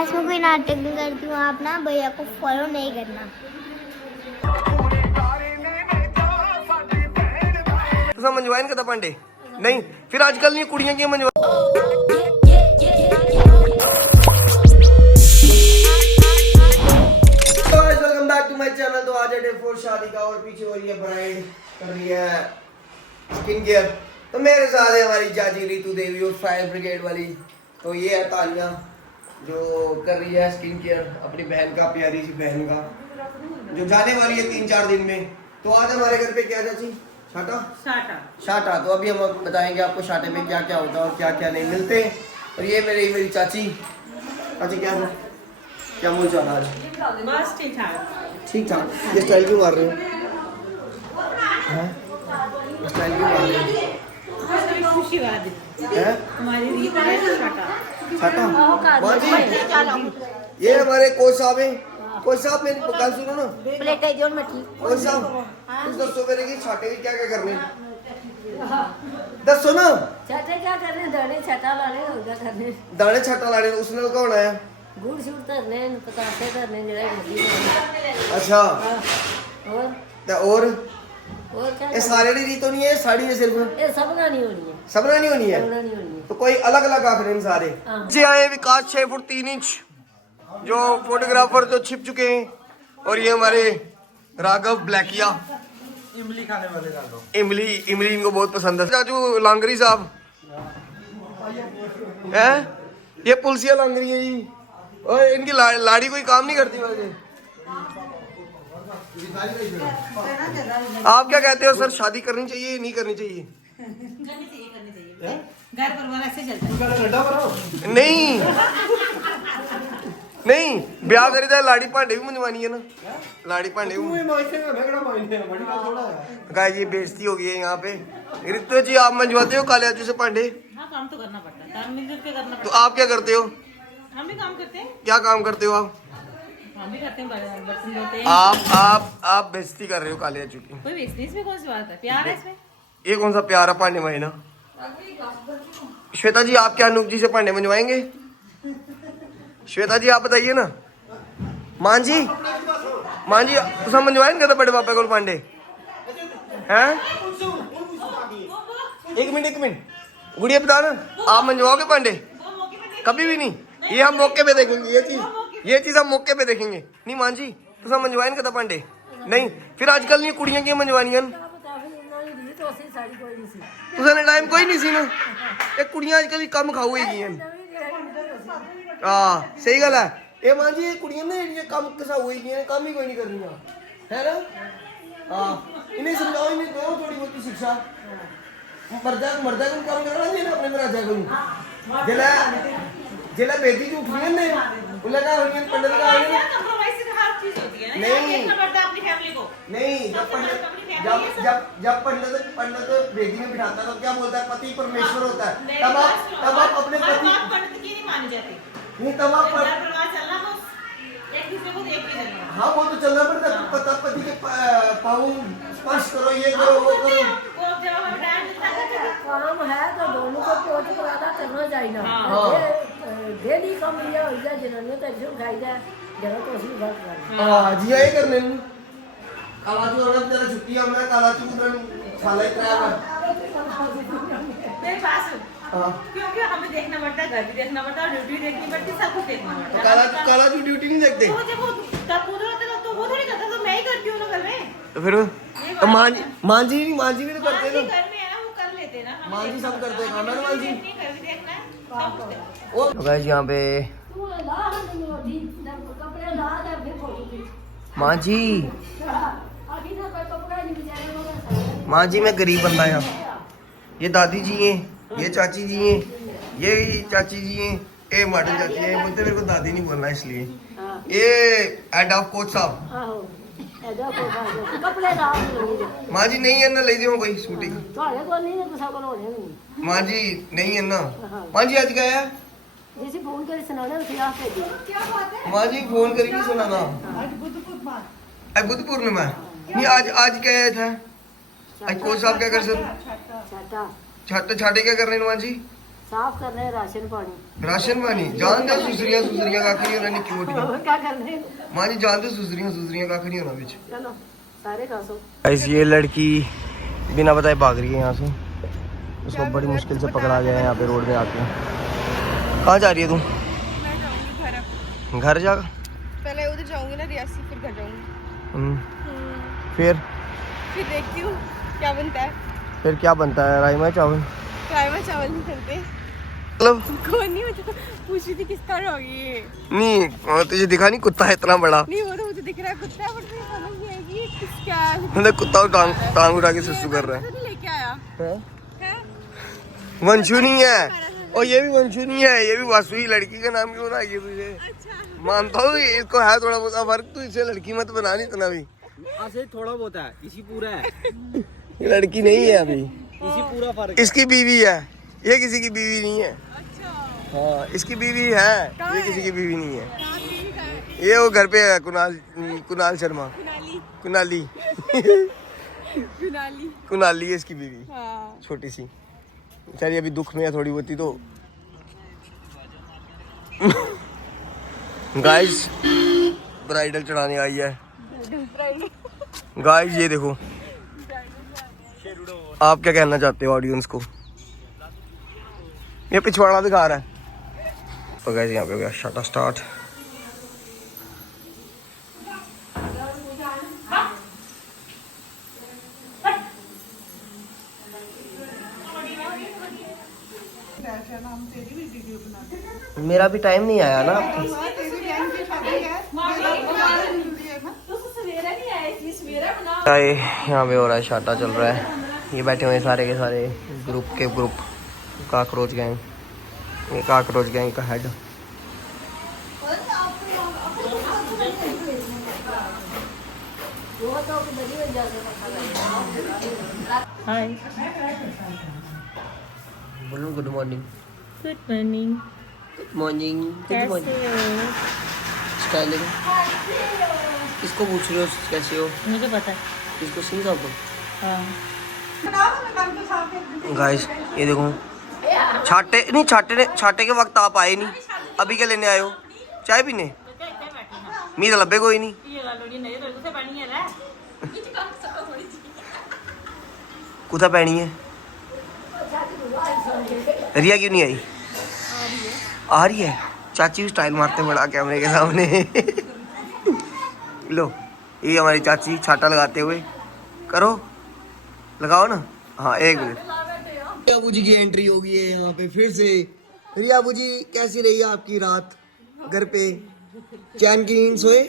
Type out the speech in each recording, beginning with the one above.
Guys मैं कोई नाटक नहीं करती हूँ, आप ना भैया को फॉलो नहीं करना। तुसा मंजवाइन कदा पांडे नहीं फिर आजकल नहीं कुड़ियां की मंजवा welcome back to my channel. तो आज है डे 4 शादी का और पीछे हो रही है ब्राइड कर रही है स्किन केयर। तो मेरे साथ है हमारी चाची रीतू देवी और फायर ब्रिगेड वाली। तो ये है तानिया जो कर रही है स्किन केयर अपनी बहन का, प्यारी सी बहन का जो जाने वाली है 3-4 दिन में। तो आज हमारे घर पे क्या चाची शाटा। तो अभी हम बताएंगे आपको शाटे में क्या क्या होता है और क्या क्या नहीं मिलते। और ये मेरी चाची क्या मूल चाल आज बस ठीक ठाक। ये स्टाइल क्यों मार रहे हो? स्टाइल क्यों मार रहे हो? खुशी वाला दिन हैं? हमारी रीत है शाटा ये हमारे कोच साहब हैं। कोच साहब मेरी बात सुनो ना। प्लेट है जोन में ठीक। कोच साहब कुछ दसो मेरे की छाटे में क्या क्या करने दसो ना। छाटे क्या करने, दाने छाटा लाने होगा करने, दाने छाटा लाने उसने कौन आया? गुड़ शुड़ धरने, पतासे धरने जरा मर्जी। अच्छा और और क्या ये सारे दी रीतो नहीं है, साड़ी है सिर्फ। ये सबना नहीं होनी है, सबना नहीं होनी है, सबना नहीं होनी है। तो कोई अलग अलग आखिर इन सारे जी आए। विकास 6 फुट 3 इंच जो फोटोग्राफर जो छिप चुके हैं। और ये हमारे राघव ब्लैकिया इमली खाने वाले राघव। इमली इनको बहुत पसंद है। चाचू लांगरी साहब है, ये पुलसिया लांगरी है जी। और इनकी लाड़ी कोई काम नहीं करती वैसे। आप क्या कहते हो सर, शादी करनी चाहिए नहीं करनी चाहिए? करनी चाहिए। घर परिवार ऐसे चलता है। नहीं ब्याह करी तो लाड़ी भांडे भी मंजवानी है ना। लाड़ी भांडे भी गाइस ये बेइज्जती हो गई है यहाँ पे। ऋतु जी आप मंजवाते हो काले आजू से भांडे? हाँ, काम तो करना पड़ता है, काम मिलजुल के करना तो पड़ता आप क्या करते हो? है। हम भी काम करते हैं, क्या काम करते हो आप? हम भी करते हैं, बर्तन धोते हैं। आप बेइज्जती कर रहे हो काले आजू की। कोई बेइज्जती इसमें कौन सी बात है? प्यार है इसमें। ये कौन सा प्यार है भांडे महीना? श्वेता जी आप क्या अनूप जी से भांडे मंजवाएंगे? श्वेता जी आप बताइए ना। मान जी तुम मंजवाएंगे तो बड़े पापा को भांडे हैं? एक मिनट गुड़िया बता ना, आप मंजवाओगे भांडे? कभी भी नहीं। ये हम मौके पे देखेंगे, ये चीज हम मौके पे देखेंगे। नहीं मान जी तुम मंजवाएंगे तो भांडे नहीं फिर आजकल नहीं कुड़ियां की मंजवानियां तुसाने टाइम कोई नहीं सी ना। ये कुड़ियां आजकल कम खाऊ है। हाँ सही गल है। ये मान जी ये कुड़ियां ना ये कम कसाऊ है, काम ही कोई नहीं करनी है ना। हाँ इन्हें समझाओ, इन्हें दो थोड़ी बहुत शिक्षा। मर्दा को काम करना नहीं ना अपने मराजा को। जिला बेटी जो उठी है ने उल्ला का होनी पंडित का होनी कंप्रोमाइज से हर चीज होती है ना। नहीं। देखना पड़ता है अपनी फैमिली को। नहीं। जब पंडित वेदी में बिठाता है तो क्या बोलता है? पति परमेश्वर होता है। तब आप अपने पति पंडित की नहीं मानी जाती। नहीं तब आप परिवार चलना बस एक दूसरे को देख के चलना। हाँ वो तो चलना पड़ता है। पति के पाँव स्पर्श करो, ये करो वो करो। वो जब हमें टाइम मिलता है काम है तो दोनों को पोच कराना करना चाहिए। डेली कम लिया हो जाए जनानियों तो ऐसे उठाई जाए जरा तो उसमें बात कर। हाँ जी यही करने कालाचू अगर तेरा छुट्टी है मैं कालाचू को छाला ही कराया। मेरे पास हाँ क्योंकि हमें देखना पड़ता है, घर भी देखना पड़ता है, ड्यूटी देखनी पड़ती है, सब कुछ देखना पड़ता तो है। कालाचू ड्यूटी नहीं देखते? तो जब वो तब उधर होता है तो वो थोड़ी करता, तो मैं ही करती हूँ ना घर में। तो फिर तो मान जी भी तो करते हैं घर ना। में है ना, वो कर लेते हैं ना। मान जी सब करते हैं काम है ना मान जी। घर भी देखना है, सब कुछ देखना है। तो गाइस यहाँ पे तू ला नहीं होती, कपड़े ला दे फिर फोटो खींच। माँ जी अभी ना कोई कपड़ा नहीं बेचारे माँ जी मैं गरीब बंदा यहाँ। ये दादी जी हैं, ये चाची जी हैं, ये चाची जी हैं, ये मॉडल चाची है। बोलते मेरे को दादी नहीं बोलना इसलिए। ये हेड ऑफ कोच साहब। आहो ऐदा को कपड़े ला नहीं। माँ जी नहीं है ना ले दियो कोई शूटिंग। ਤੁਹਾਡੇ ਕੋਲ ਨਹੀਂ ਕੁਛ ਕੋਲ ਹੋਣੇ ਨਹੀਂ। माँ जी नहीं है ना। माँ जी आज गया है जैसे फोन कर सुनाना उसे आप पे दी। क्या बात है? माँ जी फोन करेंगे सुनाना। आज बुद्ध पूर्णिमा है। नहीं आज क्या था? आज कोच साहब क्या कर सर? छाटा छाटे क्या कर रहे हैं माँ जी? साफ कर रहे हैं राशन पानी। राशन पानी जानते हो सुसरियां सुसरियां का नहीं होना निक्की मोटी क्या करने मां जी जानते हो सुसरियां सुसरियां का नहीं होना बीच। चलो सारे खा सो। गाइस ये लड़की बिना बताए भाग रही है यहाँ से, उसको बड़ी मुश्किल से पकड़ा गया है यहाँ पे रोड में आके। कहाँ जा रही है तू? घर जाकर पहले उधर जाऊंगी ना रियासी, फिर घर जाऊंगी। फिर देखती हूँ क्या बनता है। फिर क्या बनता है? राजमा चावल। राजमा चावल नहीं बनते। मतलब कौन नहीं मतलब पूछ रही थी किस तरह होगी ये। नहीं तुझे दिखा नहीं कुत्ता है इतना बड़ा? नहीं वो तो मुझे दिख रहा है कुत्ता है, बट मुझे समझ नहीं आएगी ये क्या है। मतलब कुत्ता टांग उठा के सुसु कर रहा है। नहीं लेके आया है? वंशु नहीं है और ये भी वंशु नहीं है, ये भी वासु ही। लड़की का नाम क्यों ना ये तुझे? मानता हूँ इसको है थोड़ा बहुत फर्क, तू इसे लड़की मत बना नहीं इतना भी। थोड़ा बहुत है, इसी पूरा है, ये लड़की नहीं है अभी, इसी पूरा फर्क। इसकी बीवी है, ये किसी की बीवी नहीं है। हाँ इसकी बीवी है, ये किसी की बीवी नहीं है। ये वो घर पे है, कुणाल शर्मा, कुणाली कुणाली है इसकी बीवी, छोटी सी। बेचारी अभी दुख में है थोड़ी बहुत ही। तो गाइस ब्राइडल चढ़ाने आई है। गाइस ये देखो, आप क्या कहना चाहते हो ऑडियंस को? ये पिछवाड़ा दिखा रहा है। तो गाइस यहाँ पे हो गया शटा स्टार्ट। मेरा भी टाइम नहीं आया ना। यहाँ पे हो रहा है, शाटा चल रहा है। ये बैठे हुए सारे के सारे ग्रुप काकरोच गैंग। ये काकरोच गैंग का हेड। हाय बोलो good morning. Good morning. Good morning. कैसे हो? स्टाइलिंग। किसको पूछ रहे हो कैसे हो? मुझे पता है। किसको? सिंह साहब को। हाँ गाइस ये देखो, छाटे के वक्त आप आए नहीं, अभी क्या लेने आए हो? चाय पीने? मीर लब्बे कोई नहीं। कुथा पैनी है? रिया क्यों नहीं आई? आ रही है। चाची स्टाइल मारते बड़ा कैमरे के सामने। लो ये हमारी चाची छाटा लगाते हुए। करो लगाओ ना। हाँ एक मिनट। रिया अबू जी की एंट्री हो गई है यहाँ पे फिर से। रिया अबू जी कैसी रही आपकी रात घर पे? चैन की नींद सोए?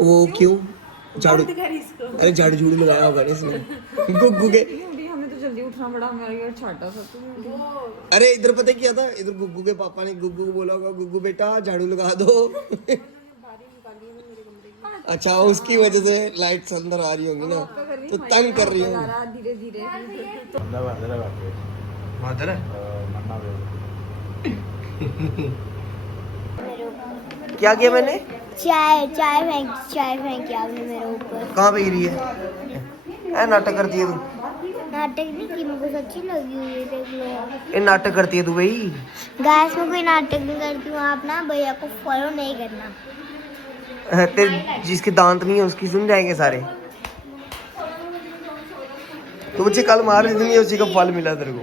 वो क्यों? झाड़ू, अरे झाड़ू झूड़ू लगाया होगा ना इसने। गुग्गू के हमें तो जल्दी उठना पड़ा, हमारा यार छाटा था तो। अरे इधर पता क्या था, इधर गुग्गू के पापा ने गुग्गू को बोला होगा, गुग्गू बेटा झाड़ू लगा दो। अच्छा उसकी वजह से लाइट्स अंदर आ रही होंगी ना, तो तंग कर रही होंगी। धीरे धीरे मादर है। क्या किया मैंने? चाय फेंकी आपने मेरे ऊपर। कहाँ पे गिरी है? नाटक करती है तू। नाटक नहीं की, मुझे सच्ची लगी हुई है, देख लो। ये नाटक करती है तू भाई। गैस में कोई नाटक नहीं करती हूँ, आप ना भैया को फॉलो नहीं करना। तेरे जिसके दांत नहीं है उसकी सुन जाएंगे सारे। तो मुझे कल मार दी थी, उसी का फल मिला तेरे को।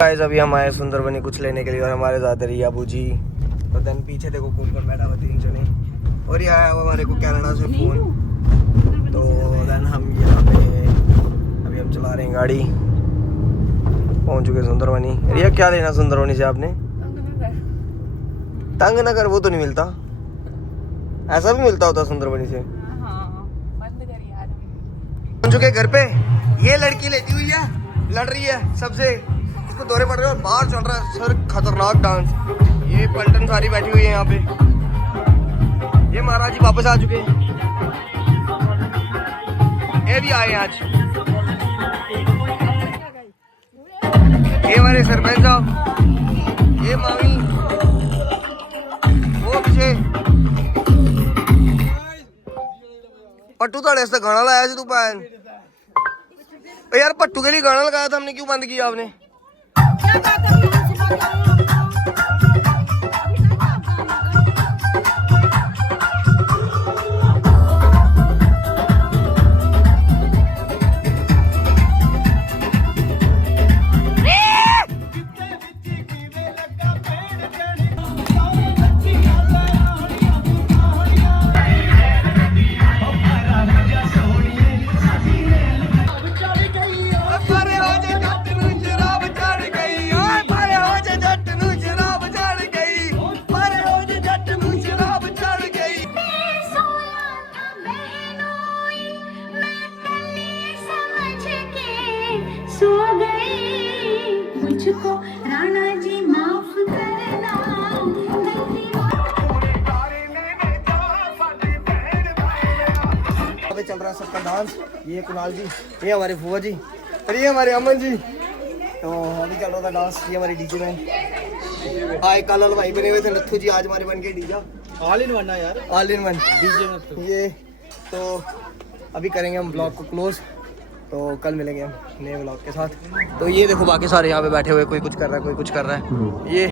गाइस अभी हम आए सुंदरबनी कुछ लेने के लिए और हमारे साथ रिया अबू जी। और देन पीछे देखो कूकर बैठा हुआ 3 जने। और ये आया हुआ हमारे को कनाडा से फोन। तो देन हम यहाँ पे अभी हम चला रहे हैं गाड़ी। पहुँच चुके सुंदरबनी। रिया क्या लेना सुंदरबनी से आपने? तंग न कर, वो तो नहीं मिलता। ऐसा भी मिलता होता सुंदरबनी से। पहुंच चुके घर पे। ये लड़की लेटी हुई है, लड़ रही है सबसे, इसको दौरे पड़ रहे हैं और बाहर चल रहा है सर खतरनाक डांस। ये पलटन सारी बैठी हुई है यहाँ पे। ये महाराज जी वापस आ चुके हैं, ये भी आए आज। ये हमारे सरपंच साहब, ये मामी, वो पीछे पट्टू ताड़े से गाना लाया तू भैन। यार पट्टू के लिए गाना लगाया था हमने, क्यों बंद किया आपने? क्या बात है, पुलिस से बात कर रही मुझको राणा जी माफ करना। अबे चल रहा है सबका डांस। ये कुणाल जी, ये हमारे फुआ जी और ये हमारे अमन जी। तो अभी चल रहा था डांस। ये हमारे डीजे मैन हाय कल भाई बने हुए थे। लत्थू जी आज हमारे बन के डीजे ऑल इन वन यार, ऑल इन वन डीजे में तो। ये तो अभी करेंगे हम ब्लॉग को क्लोज। तो कल मिलेंगे हम नए ब्लॉग के साथ। तो ये देखो बाकी सारे यहाँ पे बैठे हुए, कोई कुछ कर रहा है, कोई कुछ कर रहा है। ये